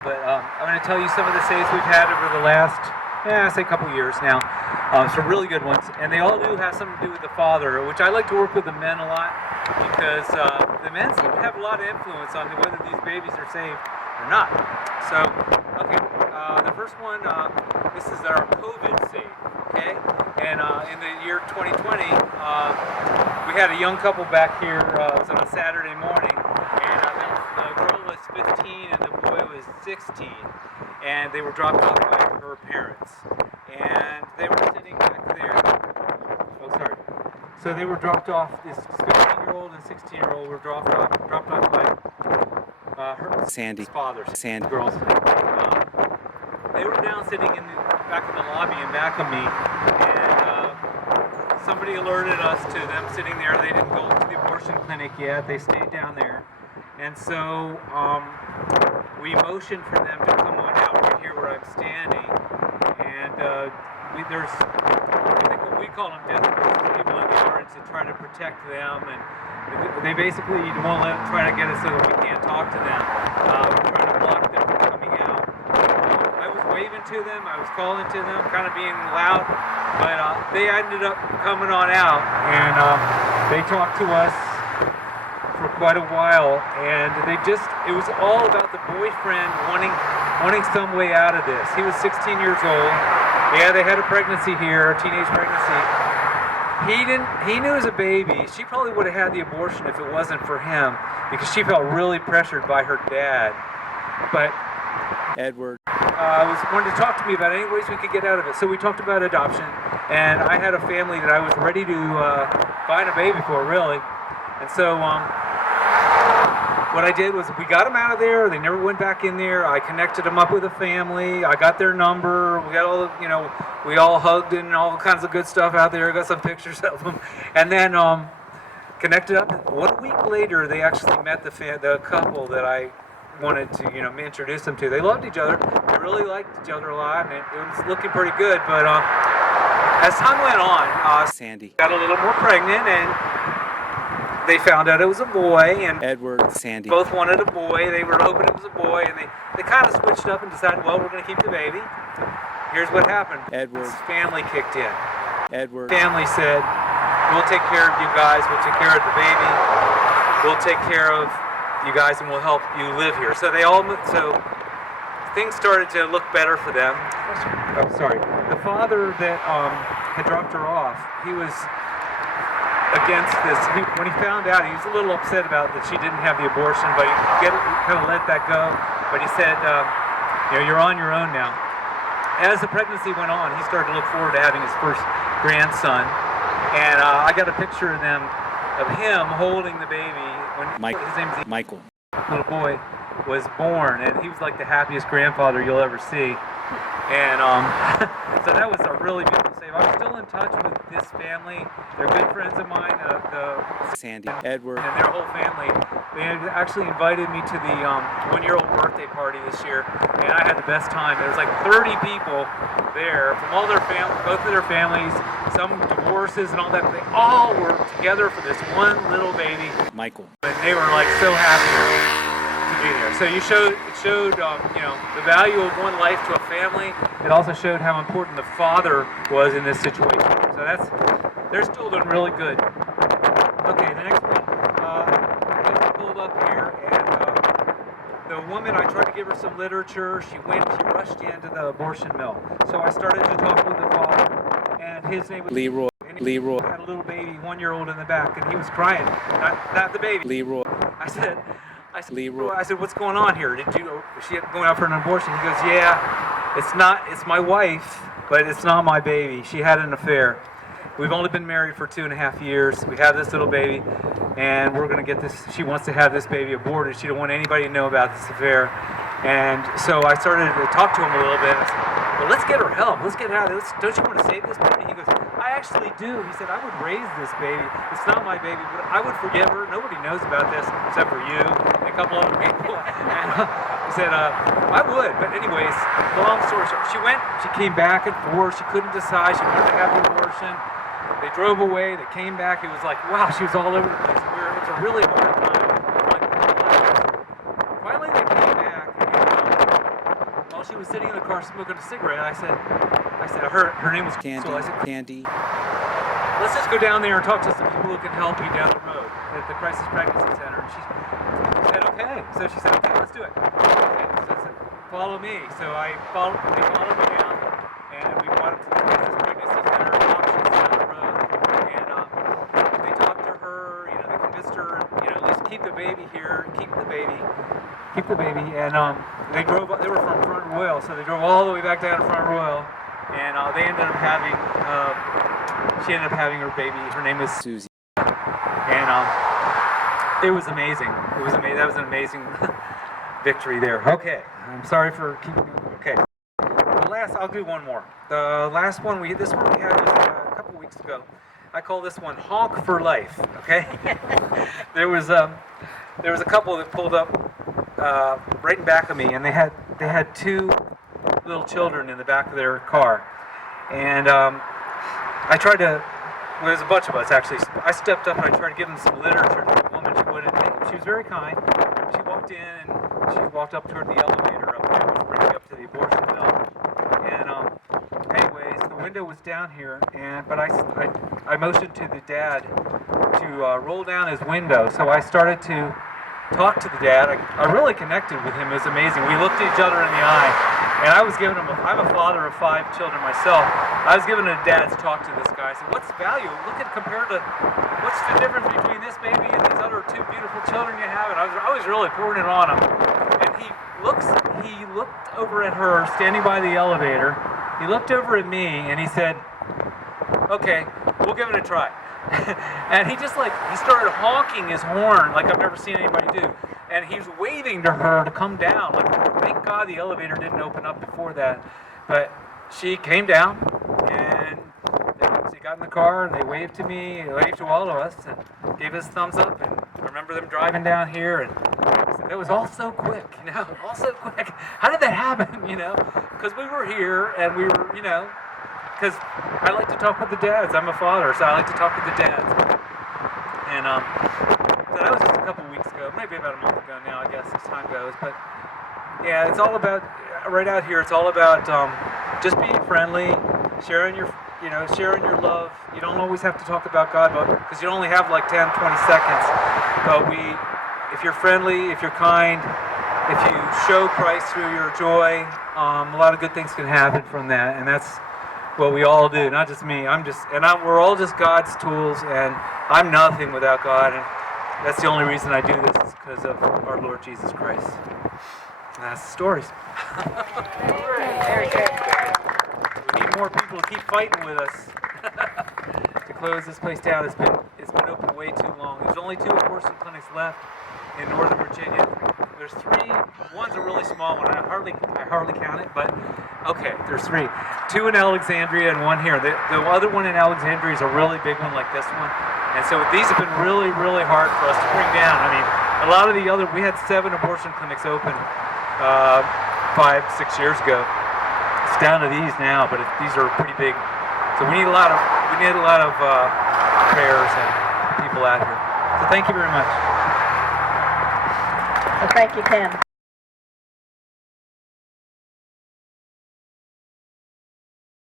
But I'm going to tell you some of the saves we've had over the last, say, couple years now. Some really good ones, and they all do have something to do with the father, which I like to work with the men a lot because the men seem to have a lot of influence on whether these babies are saved or not. So, okay, the first one, this is our COVID save, okay? And in the year 2020, we had a young couple back here. It was on a Saturday morning, and the girl was 15 and the boy was 16, and they were dropped off by her parents. And they were sitting back there. Oh, sorry. So they were dropped off. This 15-year-old and 16-year-old were dropped off by her Sandy. father. Sandy. Girls. They were down sitting back in the lobby in back of me, and somebody alerted us to them sitting there. They didn't go to the abortion clinic yet. They stayed down there, and so we motioned for them to come on out right here where I'm standing. And there's, I think what we call them death forces, people in the audience that try to protect them, and they basically won't try to get us so that we can't talk to them. We're trying to block them from coming out. I was waving to them, I was calling to them, kind of being loud, but they ended up coming on out, and they talked to us for quite a while, and it was all about the boyfriend wanting some way out of this. He was 16 years old. Yeah, they had a pregnancy here, a teenage pregnancy. He knew as a baby, she probably would have had the abortion if it wasn't for him, because she felt really pressured by her dad. But Edward wanted to talk to me about any ways we could get out of it. So we talked about adoption, and I had a family that I was ready to find a baby for, really. And so what I did was we got them out of there. They never went back in there. I connected them up with a family. I got their number. We got all, we all hugged and all kinds of good stuff out there. I got some pictures of them, and then connected up. 1 week later, they actually met the couple that I wanted to, introduce them to. They loved each other. They really liked each other a lot, and it was looking pretty good. But as time went on, Sandy got a little more pregnant, and they found out it was a boy, and Edward Sandy both wanted a boy. They were hoping it was a boy, and they kind of switched up and decided, well, we're going to keep the baby. Here's what happened. Edward's family kicked in. Edward Family said, we'll take care of you guys. We'll take care of the baby. We'll take care of you guys, and we'll help you live here. So they all moved. So things started to look better for them. Oh, sorry. The father that had dropped her off, he was against this. When he found out, he was a little upset about that she didn't have the abortion, but he kind of let that go. But he said, you're on your own now. As the pregnancy went on, he started to look forward to having his first grandson. And I got a picture of him holding the baby when his name's Michael. Little boy was born, and he was like the happiest grandfather you'll ever see. And so that was a really beautiful save. I'm still in touch with this family. They're good friends of mine, Sandy, Edward, and their whole family. They had actually invited me to the 1-year-old birthday party this year, and I had the best time. There was like 30 people there from all their both of their families, some divorces and all that. But they all were together for this one little baby, Michael, and they were like so happy to be there. So it showed the value of one life to a family. It also showed how important the father was in this situation. So they're still doing really good. Okay, the next one, I pulled up here, and the woman, I tried to give her some literature. She rushed into the abortion mill. So I started to talk with the father, and his name was Leroy. Leroy had a little baby, 1-year-old in the back, and he was crying. Not the baby. Leroy. I said, Leroy. I said, what's going on here? Was she going out for an abortion? He goes, yeah, it's my wife, but it's not my baby. She had an affair. We've only been married for 2.5 years. We have this little baby, and we're going to get this. She wants to have this baby aborted. She don't want anybody to know about this affair. And so I started to talk to him a little bit. I said, well, let's get her help. Let's get her out of this. Don't you want to save this baby? He goes, I actually do. He said, I would raise this baby. It's not my baby, but I would forgive her. Nobody knows about this except for you and a couple other people. And he said, I would. But anyways, long story short, she came back and forth. She couldn't decide. She wanted to have the abortion. They drove away. They came back. It was like, wow, she was all over the place. It was a really hard time. Finally, they came back. And, was sitting in the car smoking a cigarette. I said, her name was Candy. Counsel. I said, Candy. let's just go down there and talk to some people who can help you down the road at the Crisis Pregnancy Center. And she said, okay. So she said, okay, let's do it. Okay. So I said, follow me. So they followed me down, and we brought them to the Crisis Pregnancy Center options down the road. And they talked to her, they convinced her, at least keep the baby here, keep the baby. And they were from Front Royal, so they drove all the way back down to Front Royal, and they ended up having, she ended up having her baby. Her name was Susie. And it was amazing. That was an amazing victory there. Okay, I'm sorry for keeping going. Okay, I'll do one more. The last one this one we had was a couple weeks ago. I call this one Honk for Life. Okay, there was a couple that pulled up right in back of me, and they had two little children in the back of their car, and I tried to. Well, there's a bunch of us actually. I stepped up and I tried to give them some literature to the woman. She wouldn't take it. She was very kind. She walked in and she walked up toward the elevator up there, which brings you up to the abortion mill. And anyways, the window was down here, but I motioned to the dad to roll down his window. So I started to talk to the dad. I really connected with him. It was amazing. We looked at each other in the eye, and I was giving him. I'm a father of 5 children myself. I was giving a dad's talk to this guy. I said, "What's the value? Compared to what's the difference between this baby and these other 2 beautiful children you have?" And I was really pouring it on him. And he looked over at her standing by the elevator. He looked over at me and he said, "Okay, we'll give it a try." And he started honking his horn like I've never seen anybody do. And he was waving to her to come down. Like, thank God the elevator didn't open up before that. But she came down, and they got in the car, and they waved to me, they waved to all of us, and gave us thumbs up. And I remember them driving down here, and I said, that was all so quick, all so quick. How did that happen, Because we were here, and we were, because I like to talk with the dads. I'm a father, so I like to talk with the dads. And so that was just a couple weeks ago, maybe about a month ago now, I guess, as time goes. But yeah, it's all about, right out here, it's all about just being friendly, sharing your love. You don't always have to talk about God, because you only have like 10, 20 seconds. But if you're friendly, if you're kind, if you show Christ through your joy, a lot of good things can happen from that. And that's what we all do, not just me. We're all just God's tools, and I'm nothing without God. And that's the only reason I do this, is because of our Lord Jesus Christ. And that's the stories. Very good. We need more people to keep fighting with us to close this place down. It's been open way too long. There's only 2 abortion clinics left in Northern Virginia. There's 3. One's a really small one. I hardly count it, but okay, there's 3. 2 in Alexandria and 1 here. The other one in Alexandria is a really big one like this one. And so these have been really, really hard for us to bring down. I mean, a lot of we had 7 abortion clinics open 5-6 years ago. It's down to these now, but these are pretty big. So we need a lot of prayers and people out here. So thank you very much. Well, thank you, Ken.